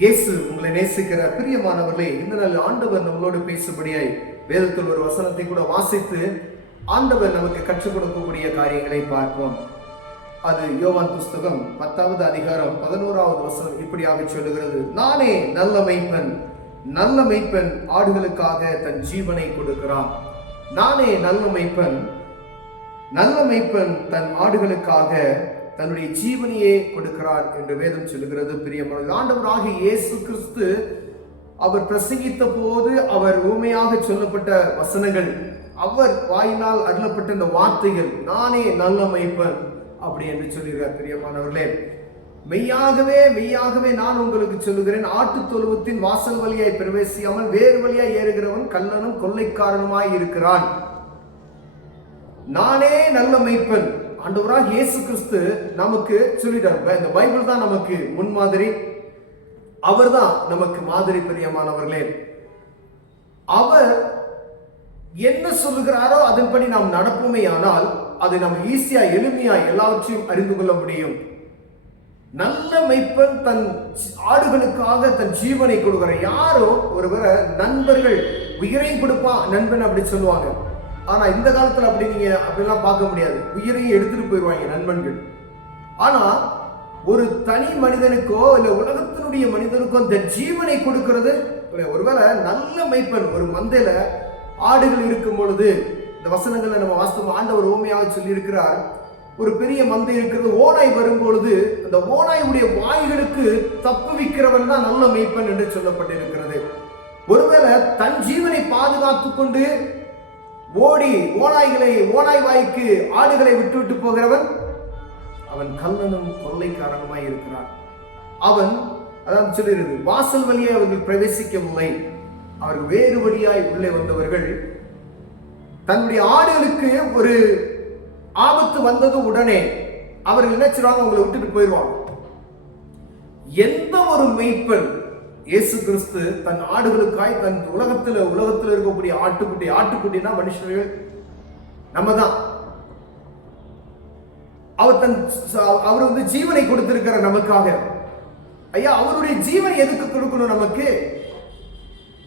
இயேசு உங்களை நேசிக்கிற பிரியமானவர்களே, இந்த நாள் ஆண்டவர் நம்மளோடு பேசும்படியாய் வேதத்தில் ஒரு வசனத்தை கூட வாசித்து ஆண்டவர் நமக்கு கற்றுக் கொடுக்கக்கூடிய காரியங்களை பார்ப்போம். அது யோவான் புஸ்தகம் 10வது அதிகாரம் 11வது வசனம் இப்படியாக சொல்லுகிறது: நானே நல்ல மெய்ப்பன், நல்ல மெய்ப்பன் ஆடுகளுக்காக தன் ஜீவனை கொடுக்கிறான். நானே நல்ல மெய்ப்பன், நல்ல மெய்ப்பன் தன் ஆடுகளுக்காக தன்னுடைய ஜீவனையே கொடுக்கிறார் என்று வேதம் சொல்லுகிறது. பிரியமான ஆண்டவராகிய இயேசு கிறிஸ்து அவர் பிரசங்கித்த போது அவர் ஊமையாக சொல்லப்பட்ட வசனங்கள், அவர் வாயினால் அருளப்பட்ட இந்த வார்த்தைகள், நானே நல்ல மெய்ப்பன் அப்படி என்று சொல்லுகிறார். பிரியமானவர்களே, மெய்யாகவே மெய்யாகவே நான் உங்களுக்கு சொல்லுகிறேன், ஆட்டு தொழுவத்தின் வாசல் வழியாய் பிரவேசியாமல் வேறு வழியாய் ஏறுகிறவன் கள்ளனும் கொள்ளைக்காரனுமாய் இருக்கிறான். நானே நல்ல மெய்ப்பன். ஆண்டவராக இயேசு கிறிஸ்து நமக்கு சொல்லிட்டார். இந்த பைபிள் தான் நமக்கு முன்மாதிரி, அவர் தான் நமக்கு மாதிரி. பிரியமானவர்களே, அவர் என்ன சொல்லுகிறாரோ அதன்படி நாம் நடப்போமே ஆனால் அதை நம்ம ஈஸியா எளிமையா எல்லாவற்றையும் அறிந்து கொள்ள முடியும். நல்ல மெய்ப்பன் தன் ஆடுகளுக்காக தன் ஜீவனை கொடுக்கிற. யாரோ ஒருவரை நண்பர்கள் உயிரையும் கொடுப்பான் நண்பன் அப்படி சொல்லுவாங்க. ஆனா இந்த காலத்துல அப்படி நீங்க அப்படிலாம் பார்க்க முடியாது. உயிரையும் எடுத்துட்டு போயிடுவாங்க நண்பன்கள். ஆனா ஒரு தனி மனிதனுக்கோ இல்ல உலகத்தினுடைய மனிதனுக்கோ இந்த ஜீவனை கொடுக்கிறது. ஒருவேளை நல்ல மெய்ப்பன் ஒரு மந்தையில ஆடுகள் இருக்கும் பொழுது, இந்த வசனங்களை நம்ம வாஸ்தவம் ஆண்டவர் ஓமையாக சொல்லி இருக்கிறார். ஒரு பெரிய மந்தை இருக்கிறது, ஓனாய் வரும்பொழுது அந்த ஓனாயுடைய வாய்களுக்கு தப்புவிக்கிறவன் தான் நல்ல மெய்ப்பன் என்று சொல்லப்பட்டிருக்கிறது. ஒருவேளை தன் ஜீவனை பாதுகாத்து கொண்டு ஓடி ஓனாய் வாய்க்கு ஆடுகளை விட்டு போகிறவன் அவன் கள்ளனும் கொள்ளைக்காரனுமாய் இருக்கிறான். அவன் அதான் சொல்லுகிறது, வாசல் வழியாய் அவர்கள் பிரவேசிக்கவில்லை, அவர்கள் வேறு வழியாய் உள்ளே வந்தவர்கள். தன்னுடைய ஆடுகளுக்கு ஒரு ஆபத்து வந்தது உடனே அவர்கள் என்ன செய்வாங்க, அவங்களை விட்டுட்டு போயிடுவாங்க. எந்த ஒரு மெய்ப்பன் இயேசு கிறிஸ்து தன் ஆடுகளுக்காய் தன் உலகத்தில் இருக்கக்கூடிய ஆட்டுக்குட்டினா மனுஷர்கள் நம்ம தான். அவர் ஜீவனை கொடுத்திருக்கிற நமக்காக. ஐயா, அவருடைய ஜீவனை எதுக்கு கொடுக்கணும்? நமக்கு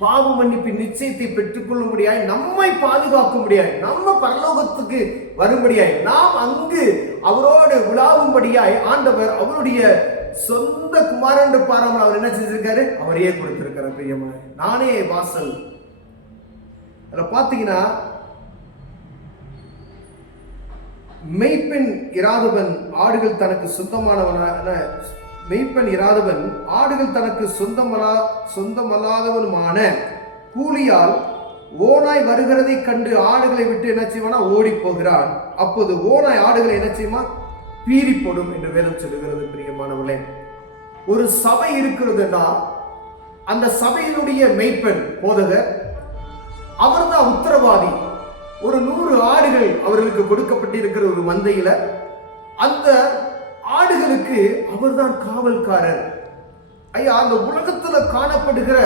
பாவ மன்னிப்பின் நிச்சயத்தை பெற்றுக்கொள்ள முடியாது, நம்மை பாதுகாக்க முடியாது, நம்ம பரலோகத்துக்கு வரும்படியாய், நாம் அங்கு அவரோடு உலாவும்படியாய் ஆண்டவர் அவருடைய சொந்த குமாரன் பாராமல் அவர் என்ன செஞ்சிருக்காரு, அவரையே கொடுத்திருக்காரு. பிரியமான, நானே வாசல். அதுல பாத்தீங்கன்னா, மெய்ப்பெண் இராதவன் ஆடுகள் தனக்கு சொந்தமானவனான, மெய்ப்பெண் இராதவன் ஆடுகள் தனக்கு சொந்தமல்லாதவனுமான கூலியால் ஓனாய் வருகிறதை கண்டு ஆடுகளை விட்டு என்ன செய்வானா, ஓடி போகிறான். அப்போது ஓனாய் ஆடுகளை என்ன செய்யுமா, பீறி போடும் என்று வேதம் சொல்லுகிறது. பிரியமானவர்களே, ஒரு சபை இருக்கிறதுனா அந்த சபையினுடைய மெய்ப்பெண் போதகர் அவர்தான் உத்தரவாதி. ஒரு 100 ஆடுகள் அவர்களுக்கு கொடுக்கப்பட்டிருக்கிற ஒரு மந்தையில அந்த ஆடுகளுக்கு அவர்தான் காவல்காரர். ஐயா, அந்த உலகத்துல காணப்படுகிற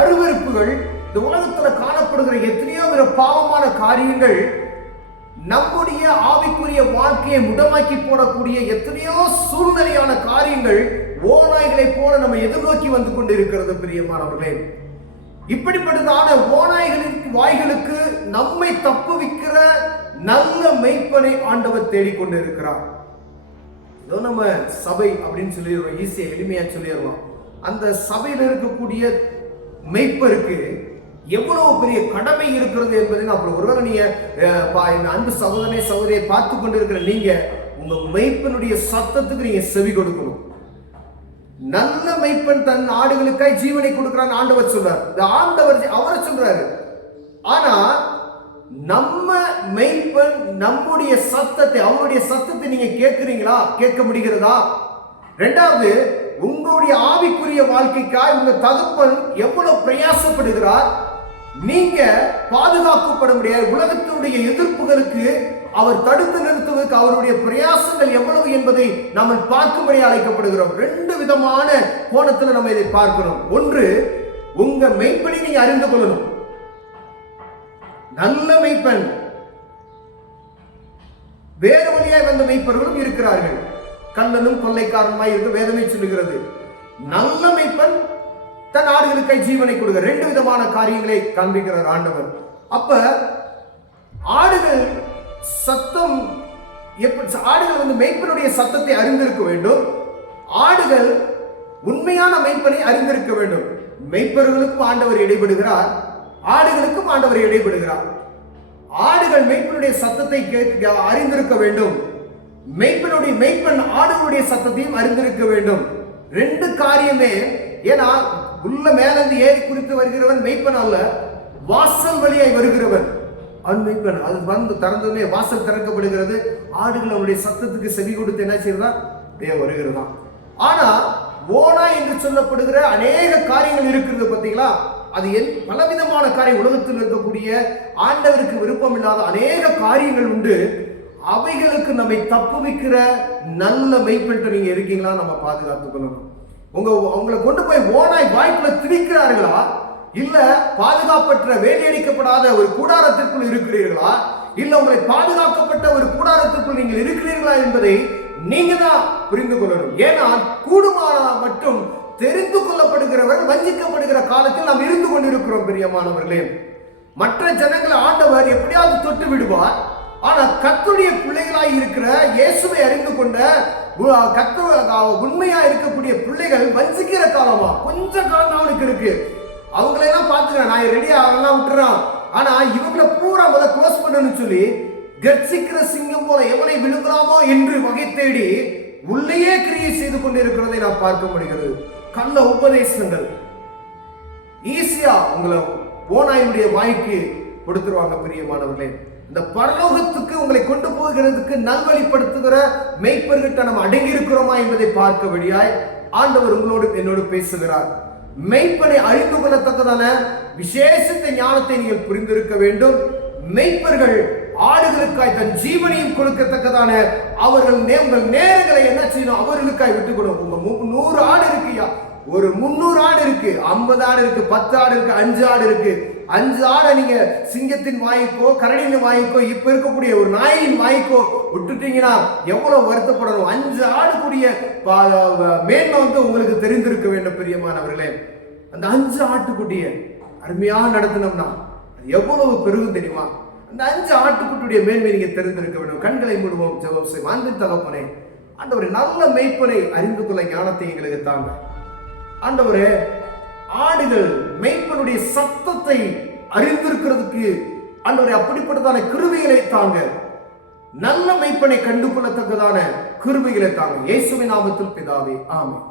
அருவருப்புகள், இந்த உலகத்துல காணப்படுகிற எத்தனையோ பாவமான காரியங்கள், நம்முடைய ஆவிக்குரிய வாழ்க்கையை முடமாக்கி போடக்கூடிய எத்தனையோ சூழ்நிலையான காரியங்கள் ஓநாய்களை போல நம்ம எதிர்நோக்கி வந்து கொண்டிருக்கிறது. பிரியமானவர்களே, இப்படிப்பட்டதான ஓநாய்களின் வாய்களுக்கு நம்மை தப்புவிக்கிற நல்ல மெய்ப்பனை ஆண்டவர் தேடிக்கொண்டிருக்கிறார். இதோ நம்ம சபை அப்படின்னு சொல்லிடுறோம், ஈஸியா எளிமையா சொல்லிடலாம். அந்த சபையில் இருக்கக்கூடிய மெய்ப்பருக்கு எவ்வளவு பெரிய கடமை இருக்கிறது என்பதை நான் ஒருவேளை நீங்க அன்பு சகோதரியை பார்த்து கொண்டிருக்கிற நீங்க உங்க மெய்ப்பனுடைய சத்தத்துக்கு நீங்க செவி கொடுக்கணும். நல்ல மெய்ப்பன் தன் ஆடுகளுக்காய் ஜீவனை கொடுக்கிறான் ஆண்டவர் சொல்றார். ஆண்டவர் அவரை சொல்றாரு. ஆனா நம்ம மெய்ப்பன் நம்முடைய சத்தத்தை, அவருடைய சத்தத்தை நீங்க கேட்கிறீங்களா, கேட்க முடிகிறதா? இரண்டாவது, உங்களுடைய ஆவிக்குரிய வாழ்க்கைக்காய் உங்க தகப்பன் எவ்வளவு பிரயாசப்படுகிறார், நீங்க பாதுகாக்கப்பட முடியாது. உலகத்தினுடைய எதிர்ப்புகளுக்கு அவர் தடுத்து நிறுத்துவதற்கு அவருடைய பிரயாசங்கள் எவ்வளவு என்பதை நாம் பார்க்கும்படி அழைக்கப்படுகிறோம். 2 விதமான கோணத்துல நம்ம இதை பார்க்கிறோம். ஒன்று, உங்க மெய்ப்பனை நீங்க அறிந்து கொள்ளணும். நல்ல மெய்ப்பன், வேறு வழியாய் வந்த மெய்ப்பர்களும் இருக்கிறார்கள். கள்ளனும் கொள்ளைக்காரனுமாய் இருக்க வேதனை சொல்லுகிறது. நல்ல மேய்ப்பன் தன் ஆடுகளுக்கு ஜீவனை கொடுக்க. ரெண்டு விதமான காரியங்களை காண்பிக்கிறார் ஆண்டவர். அப்ப ஆடுகள் சத்தம் ஆடுகள் மேய்ப்பனுடைய சத்தத்தை அறிந்திருக்க வேண்டும். ஆடுகள் உண்மையான மேய்ப்பனை அறிந்திருக்க வேண்டும். மேய்ப்பர்களுக்கும் ஆண்டவர் இடைபடுகிறார், ஆடுகளுக்கும் ஆண்டவர் இடைபடுகிறார். ஆடுகள் மேய்ப்பனுடைய சத்தத்தை அறிந்திருக்க வேண்டும். மேய்ப்பன் ஆடுகளுடைய சத்தத்தையும் அறிந்திருக்க வேண்டும். ரெண்டு காரியமே. ஏன்னா உள்ள மேலிருந்து ஏறி குறித்து வருகிறவன் மேய்ப்பன் அல்ல, வாசல் வழியாய் வருகிறவன் அன்மைப்பன். அது வந்து திறந்ததுமே வாசல் திறக்கப்படுகிறது. ஆடுகள் அவருடைய சத்தத்துக்கு செவி கொடுத்து என்ன செய்யறதா வருகிறதா. ஆனா ஓனா என்று சொல்லப்படுகிற அநேக காரியங்கள் இருக்கிறது பார்த்தீங்களா? அது பலவிதமான காரியம். உலகத்தில் இருக்கக்கூடிய ஆண்டவருக்கு விருப்பம் இல்லாத அநேக காரியங்கள் உண்டு. அவைகளுக்கு நம்மை தப்புவிக்கிற நல்ல மெய்ப்பெற்ற நீங்க இருக்கீங்களா? நம்ம பாதுகாத்துக் கொள்ளணும். உங்களை கொண்டு போய் ஓனாய் வாய்ப்புல திணிக்கிறார்களா? இல்ல பாதுகாப்பற்ற வேலையடிக்கப்படாத ஒரு கூடாரத்திற்குள் இருக்கிறீர்களா? இல்ல உங்களை பாதுகாக்கப்பட்ட ஒரு கூடாரத்திற்குள் நீங்கள் இருக்கிறீர்களா என்பதை நீங்க தான் புரிந்து கொள்ளணும். ஏன்னா கூடுமான மட்டும் தெரிந்து கொள்ளப்படுகிறவர்கள் வஞ்சிக்கப்படுகிற காலத்தில் நாம் இருந்து கொண்டிருக்கிறோம். பிரியமானவர்களே, மற்ற ஜனங்களை ஆண்டவர் எப்படியாவது தொட்டு விடுவார். ஆனா கர்த்தருடைய பிள்ளைகளாய் இருக்கிற இயேசுவை அறிந்து கொண்ட உண்மையா இருக்கக்கூடிய பிள்ளைகள் வஞ்சிக்கிற காலமா கொஞ்ச காலம் தான் அவனுக்கு இருக்கு. அவங்களெல்லாம் பார்த்துக்கிறேன், நான் ரெடியா அவங்களாம் விட்டுறான். ஆனா இவங்களை பூரா முதல்ல க்ளோஸ் பண்ணணும்னு சொல்லி கர்ச்சிக்கிற சிங்கம் போல எவனை விழுங்கலாமோ என்று வகை தேடி உள்ளேயே கிரியை செய்து கொண்டிருக்கிறதை நாம் பார்க்க முடிகிறது. கள்ள உபதேசங்கள் ஈஸியா உங்களை ஓனாயுடைய வாய்க்கு கொடுத்துருவாங்க. பிரியமானவர்களே, இந்த பரலோகத்துக்கு உங்களை கொண்டு போகிறதுக்கு நல்வழிப்படுத்துகிற மெய்ப்பர்கிட்ட நம்ம அடங்கி இருக்கிறோமா என்பதை பார்க்க வழியாய் ஆண்டவர் உங்களோடு என்னோடு பேசுகிறார். மெய்ப்பனை அறிந்து கொள்ளத்தக்கதான விசேஷத்தை ஞானத்தை நீங்கள் புரிந்திருக்க வேண்டும். மெய்ப்பர்கள் ஆடுகளுக்காய் தன் ஜீவனையும் கொடுக்கத்தக்கதான அவர்கள் உங்கள் நேரங்களை என்ன செய்யணும்? அவர்களுக்காய் விட்டுக் கொடுக்கும். உங்க 100 ஆடு இருக்குயா, ஒரு 300 ஆடு இருக்கு, 50 ஆடு இருக்கு, 10 ஆடு இருக்கு, 5 ஆடு இருக்கு. 5 ஆடை நீங்க சிங்கத்தின் வாய்க்கோ கரடியின் வாய்க்கோ இப்ப இருக்கக்கூடிய ஒரு நாயின் வாய்க்கோ விட்டுட்டீங்கன்னா எவ்வளவு வருத்தப்படணும். 5 ஆடு கூடிய மேன்மை உங்களுக்கு தெரிந்திருக்க வேண்டும். பிரியமானவர்களே, அந்த 5 ஆட்டுக்குட்டிய அருமையா நடத்தினோம்னா எவ்வளவு பெருகும் தெரியுமா? அந்த 5 ஆட்டுக்குட்டியுடைய மேன்மை நீங்க தெரிந்திருக்க வேண்டும். கண்களை மூடுவோம், ஜெபம் செய்வோம். அன்பின் தகப்பனே, ஆண்டவரே, நல்ல மேய்ப்பனை அறிந்து கொள்ள ஞானத்தை எங்களுக்கு தாங்க. ஆண்டவரே, ஆடுகள் மேய்ப்பனுடைய சத்தத்தை அறிந்திருக்கிறதுக்கு ஆண்டவரே அப்படிப்பட்டதான கிருபைகளை தாங்க. நல்ல மேய்ப்பனை கண்டு கொள்ளத்தக்கதான கிருபைகளை தாங்க. இயேசுவின் நாமத்தில் பிதாவே, ஆமென்.